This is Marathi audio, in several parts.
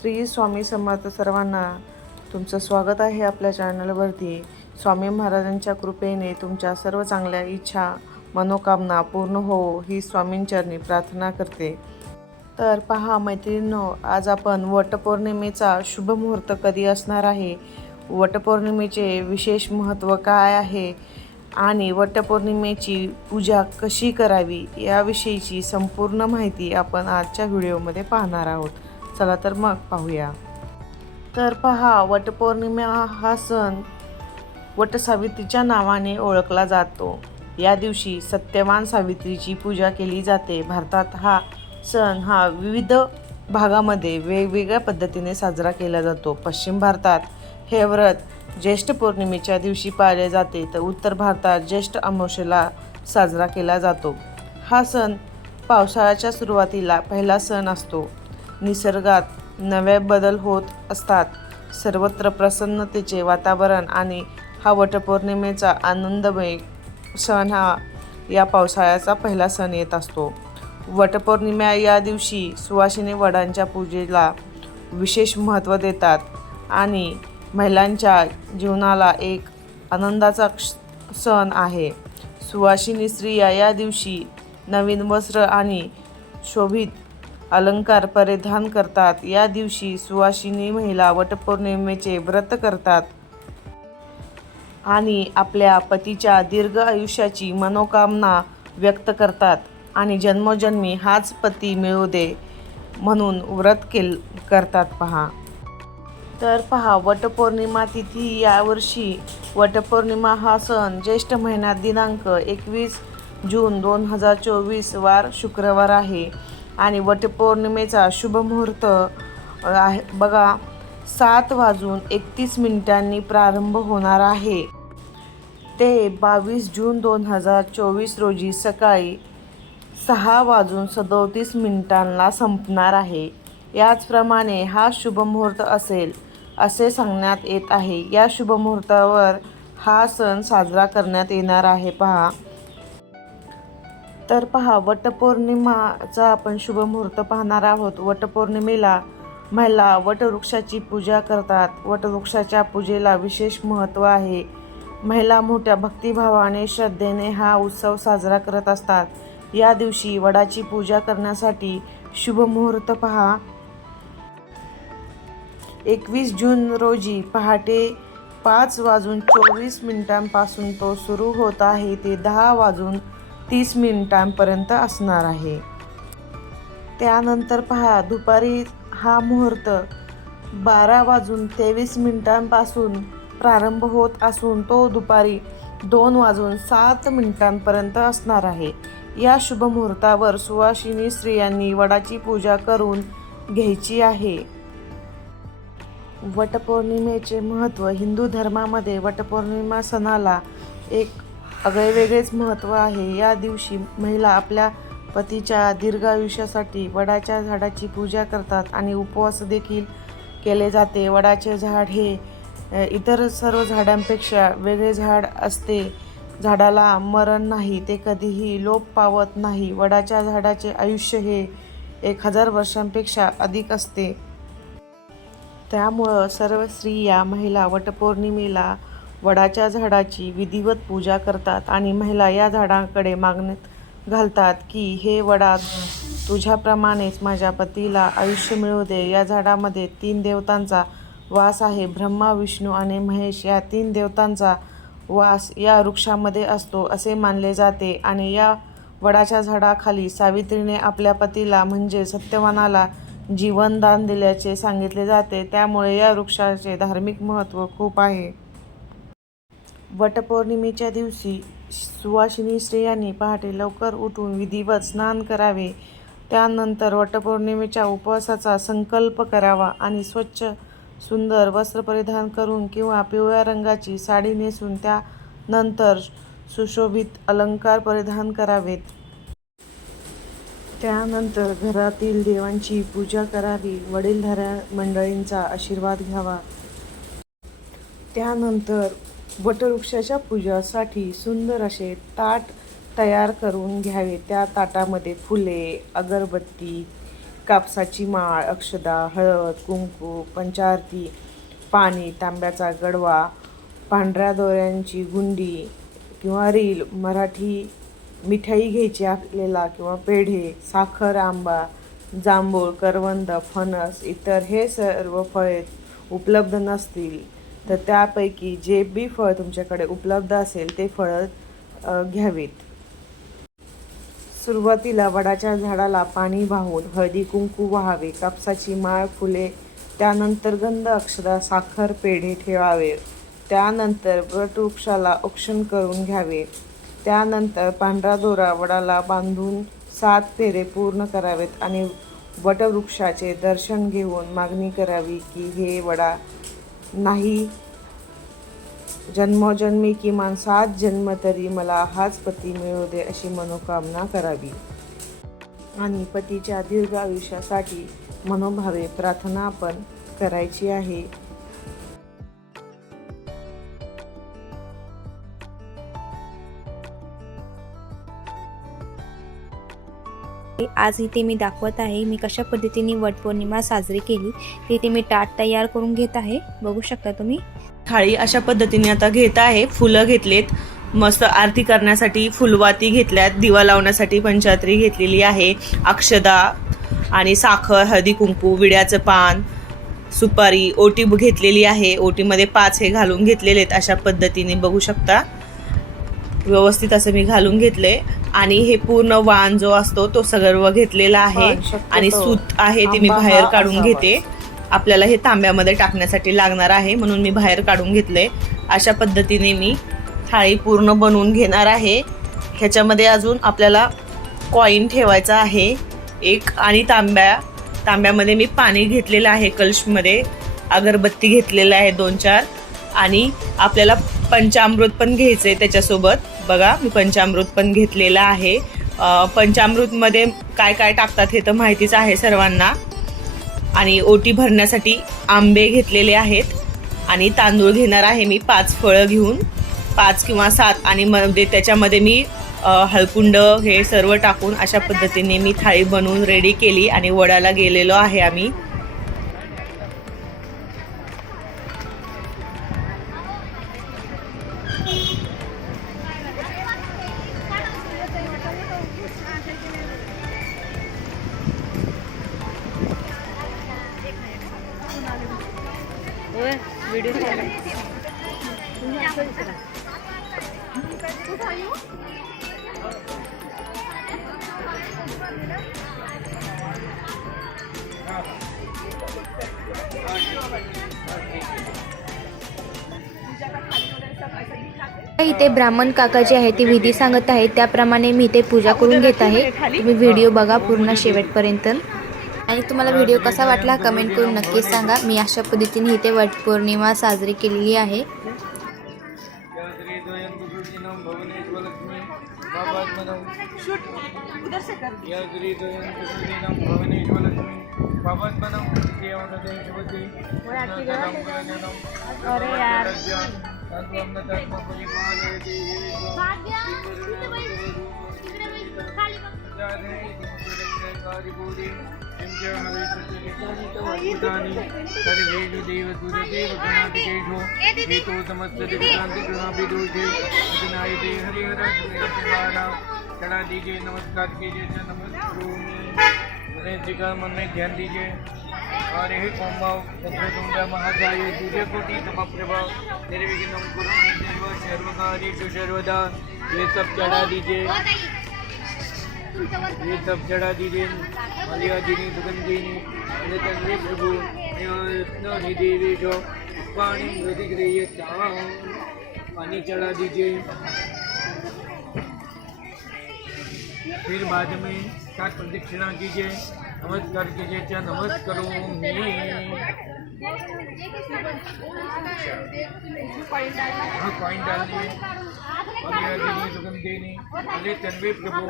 श्री स्वामी समर्थ सर्वांना तुमचं स्वागत आहे आपल्या चॅनलवरती. स्वामी महाराजांच्या कृपेने तुमच्या सर्व चांगल्या इच्छा मनोकामना पूर्ण हो ही स्वामींचरणी प्रार्थना करते. तर पहा मैत्रिणींनो आज आपण वटपौर्णिमेचा शुभ मुहूर्त कधी असणार आहे? वटपौर्णिमेचे विशेष महत्त्व काय आहे? आणि वटपौर्णिमेची पूजा कशी करावी? याविषयीची संपूर्ण माहिती आपण आजच्या व्हिडिओमध्ये पाहणार आहोत. चला तर मग पाहूया. तर पहा वटपौर्णिमा हा सण वटसावित्रीच्या नावाने ओळखला जातो. या दिवशी सत्यवान सावित्रीची पूजा केली जाते. भारतात हा सण हा विविध भागामध्ये वेगवेगळ्या पद्धतीने साजरा केला जातो. पश्चिम भारतात हे व्रत ज्येष्ठ पौर्णिमेच्या दिवशी पाळले जाते तर उत्तर भारतात ज्येष्ठ अमावस्येला साजरा केला जातो. हा सण पावसाळ्याच्या सुरुवातीला पहिला सण असतो. निसर्गात नवे बदल होत असतात. सर्वत्र प्रसन्नतेचे वातावरण आणि हा वटपौर्णिमेचा आनंदमय सण हा या पावसाळ्याचा पहिला सण येत असतो. वटपौर्णिमा या दिवशी सुवासिनी वडांच्या पूजेला विशेष महत्त्व देतात आणि महिलांच्या जीवनाला एक आनंदाचा क्ष- सण आहे. सुवासिनी स्त्रिया या दिवशी नवीन वस्त्र आणि शोभित अलंकार परिधान करतात. या दिवशी सुवासिनी महिला वटपौर्णिमेचे व्रत करतात. आणि आपल्या पतीच्या दीर्घ आयुष्याची मनोकामना व्यक्त करतात. आणि जन्मोजन्मी हाच पती मिळू दे म्हणून व्रत केल करतात पहा. तर पहा वटपौर्णिमा तिथी यावर्षी वटपौर्णिमा हा सण ज्येष्ठ महिन्यात दिनांक एकवीस जून दोन हजार चोवीस वार शुक्रवार आहे. आणि वटपौर्णिमेचा शुभ मुहूर्त आहे. बघा सात वाजून एकतीस मिनिटांनी प्रारंभ होणार आहे. ते बावीस जून दोन हजार चोवीस रोजी सकाळी सहा वाजून सदोतीस मिनिटांना संपणार आहे. याचप्रमाणे हा शुभमुहूर्त असेल असे सांगण्यात येत आहे. या शुभमुहूर्तावर हा सण साजरा करण्यात येणार आहे. पहा. तर पहा वटपौर्णिमाचा आपण शुभ मुहूर्त पाहणार आहोत. वटपौर्णिमेला महिला वटवृक्षाची पूजा करतात. वटवृक्षाच्या पूजेला विशेष महत्त्व आहे. महिला मोठ्या भक्तिभावाने श्रद्धेने हा उत्सव साजरा करत असतात. या दिवशी वडाची पूजा करण्यासाठी शुभ मुहूर्त पहा. एकवीस जून रोजी पहाटे पाच वाजून चोवीस मिनिटांपासून तो सुरू होत आहे. ते दहा वाजून तीस मिनिटांपर्यंत असणार आहे. त्यानंतर पहा दुपारी हा मुहूर्त बारा वाजून तेवीस मिनिटांपासून प्रारंभ होत असून तो दुपारी दोन वाजून सात मिनिटांपर्यंत असणार आहे. या शुभ मुहूर्तावर सुवासिनी स्त्रियांनी वडाची पूजा करून घ्यायची आहे. वटपौर्णिमेचे महत्त्व हिंदू धर्मामध्ये वटपौर्णिमा सणाला एक आगळे वेगळेच महत्त्व आहे. या दिवशी महिला आपल्या पतीच्या दीर्घायुष्यासाठी वडाच्या झाडाची पूजा करतात आणि उपवास देखील केले जाते. वडाचे झाड हे इतर सर्व झाडांपेक्षा वेगळे झाड असते. झाडाला मरण नाही ते कधीही लोप पावत नाही. वडाच्या झाडाचे आयुष्य हे एक हजार वर्षांपेक्षा अधिक असते. त्यामुळं सर्व स्त्रिया महिला वटपौर्णिमेला वडाच्या झाडाची विधिवत पूजा करतात आणि महिला या झाडाकडे मागणीत घालतात की हे वडा तुझ्याप्रमाणेच माझ्या पतीला आयुष्य मिळू दे. या झाडामध्ये तीन देवतांचा वास आहे. ब्रह्मा विष्णू आणि महेश या तीन देवतांचा वास या वृक्षामध्ये असतो असे मानले जाते. आणि या वडाच्या झाडाखाली सावित्रीने आपल्या पतीला म्हणजे सत्यवानाला जीवनदान दिल्याचे सांगितले जाते. त्यामुळे या वृक्षाचे धार्मिक महत्त्व खूप आहे. वटपौर्णिमेच्या दिवशी सुवासिनी स्त्रियांनी पहाटे लवकर उठून विधिवत स्नान करावे. त्यानंतर वटपौर्णिमेच्या उपवासाचा संकल्प करावा आणि स्वच्छ सुंदर वस्त्र परिधान करून किंवा पिवळ्या रंगाची साडी नेसून त्यानंतर सुशोभित अलंकार परिधान करावेत. त्यानंतर घरातील देवांची पूजा करावी वडीलधाऱ्या मंडळींचा आशीर्वाद घ्यावा. त्यानंतर वटवृक्षाच्या पूजासाठी सुंदर असे ताट तयार करून घ्यावे. त्या ताटामध्ये फुले अगरबत्ती कापसाची माळ अक्षदा हळद कुंकू पंचारती पाणी तांब्याचा गडवा पांढऱ्या दोऱ्यांची गुंडी किंवा रील मराठी मिठाई घ्यायची आपल्याला किंवा पेढे साखर आंबा जांभूळ करवंद फणस इतर हे सर्व फळे उपलब्ध नसतील. तर त्यापैकी जे बी फळ तुमच्याकडे उपलब्ध असेल ते फळं घ्यावीत. सुरुवातीला वडाच्या झाडाला पाणी वाहून हळदी कुंकू व्हावे कापसाची माळ फुले त्यानंतर गंध अक्षरा साखर पेढे ठेवावे. त्यानंतर वटवृक्षाला औक्षण करून घ्यावे. त्यानंतर पांढरा दोरा वडाला बांधून सात फेरे पूर्ण करावेत आणि वटवृक्षाचे दर्शन घेऊन मागणी करावी की हे वडा नाही. जन्मोजन्मी किमान सात जन्म तरी मला हाच पती मिळू दे अशी मनोकामना करावी. आणि पतीच्या दीर्घ आयुष्यासाठी मनोभावे प्रार्थना पण करायची आहे. आज इथे मी दाखवत आहे. मी कशा पद्धतीने वटपौर्णिमा साजरी केली ते मी ताट तयार करून घेत आहे. बघू शकता तुम्ही. थाळी अशा पद्धतीने आता घेत आहे. फुलं घेतलेत. मस्त आरती करण्यासाठी फुलवाती घेतल्यात. दिवा लावण्यासाठी पंचात्री घेतलेली आहे. अक्षदा आणि साखर हळदी कुंकू विड्याचं पान सुपारी ओटी घेतलेली आहे. ओटीमध्ये पाच हे घालून घेतलेले आहेत. अशा पद्धतीने बघू शकता. व्यवस्थित असं मी घालून घेतले आणि हे पूर्ण वाण जो असतो तो सगळं घेतलेला आहे. आणि सूत आहे ती मी बाहेर काढून. घेते. आपल्याला हे तांब्यामध्ये टाकण्यासाठी लागणार आहे म्हणून मी बाहेर काढून घेतले अशा पद्धतीने मी थाळी पूर्ण बनवून घेणार आहे. ह्याच्यामध्ये अजून आपल्याला कॉईन ठेवायचा आहे एक. आणि तांब्या तांब्यामध्ये मी पाणी घेतलेलं आहे कलशमध्ये. अगरबत्ती घेतलेलं आहे दोन चार आणि आपल्याला पंचामृत पण घ्यायचं आहे त्याच्यासोबत. बघा मी पंचामृत पण घेतलेलं आहे. पंचामृतमध्ये काय काय टाकतात हे तर माहितीच आहे सर्वांना. आणि ओटी भरण्यासाठी आंबे घेतलेले आहेत. आणि तांदूळ घेणार आहे मी पाच फळं घेऊन. पाच किंवा सात आणि म्हणजे त्याच्यामध्ये मी हळकुंड हे सर्व टाकून अशा पद्धतीने मी थाळी बनवून रेडी केली आणि वडाला गेलेलो आहे आम्ही. इथे ब्राह्मण काका जे आहे ते विधी सांगत आहेत. त्याप्रमाणे मी इथे पूजा करून घेत आहे. तुम्ही व्हिडिओ बघा पूर्ण शेवटपर्यंत. आणि तुम्हाला व्हिडिओ कसा वाटला कमेंट करून नक्की सांगा. मी अशा पद्धतीने इथे वटपौर्णिमा साजरी केलेली आहे. अरे यार तत्त्वं न तत्त्वं परिपालयति सर्वेषु देवसुरदेव गणाधिकेषु हेतो समस्तदिक्रान्तिगृहाभिदोषे अजनायते हरिहरसुरेशबाला चढ़ा दीजिए नमस्कार कीजिए च नमस्कारोमि गणेश जी का मन में ध्यान दीजिए और हे कोम्भाव वक्रतुंड महाकाय सूर्यकोटि समप्रभा निर्विघ्नं कुरु मे देव सर्वकार्येषु सर्वदा ये सब चढ़ा दीजिए। ये सब चढ़ा दीजिए। मलयादिनी सुगंधिनी अनतन्वे प्रभु रत्नी देवी जो पानी मृदिक रही पानी चढ़ा दीजिए फिर बाद में सात प्रदक्षिणा कीजिए नमस्कार कीजिए क्या नमस्कारो हाँ कॉइन डालिए और ये देनी सुगम देनी तन्वे प्रभु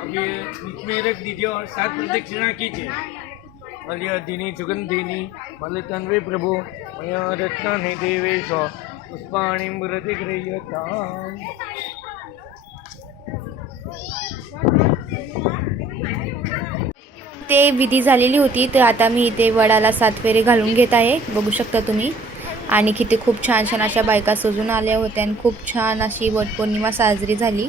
अब ये बीच में रख दीजिए और सात प्रदक्षिणा कीजिए। और दिनी सुगंध देनी। मल प्रभु मया देवेश विधी झालेली होती तर आता मी इथे वडाला सात फेरे घालून घेत आहे. बघू शकता तुम्ही. आणि किती खूप छान छान अशा बायका सजून आल्या होत्या आणि खूप छान अशी वटपौर्णिमा साजरी झाली.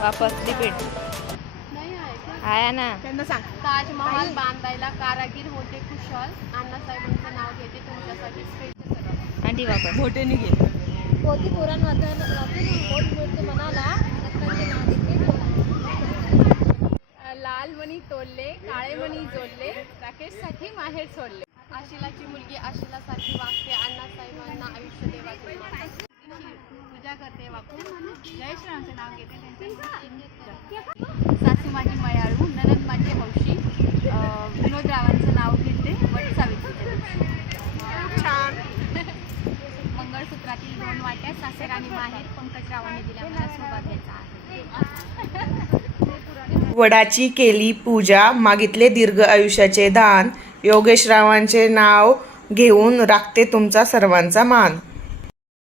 वापस रिपीट नाही आहे का? आहे ना. ताजमहाल बांधायला कारागीर होते कुशल. अण्णासाहेबांचे नाव घेते तुमच्यासाठी स्पेशल आंटी वापस. पोथी पुराण वाचन वाचून मोठ मिळते मनाला दत्ताचे नाव घेते. लाल मणी तोडले काळे मणी जोडले राकेशसाठी माहेर सोडले. आशिलाची मुलगी आशिलासारखी वागते. अण्णासाहेबांना आयुष्य देवाचे पूजा करते वाकून जय श्रीरामचे नाव घेते त्यांचे. सासू माझी मयाळू ननद माझी हौशी अं, विनोदरावांचं नाव घेते वट दिवशी छान. मंगळसूत्रातील दोन वाट्या सासर आणि माहेर पंकजरावांनी दिल्या. मला सौभाग्याचा वडाची केली पूजा मागितले दीर्घ आयुष्याचे दान. योगेशरावांचे नाव घेऊन राखते तुमचा सर्वांचा मान.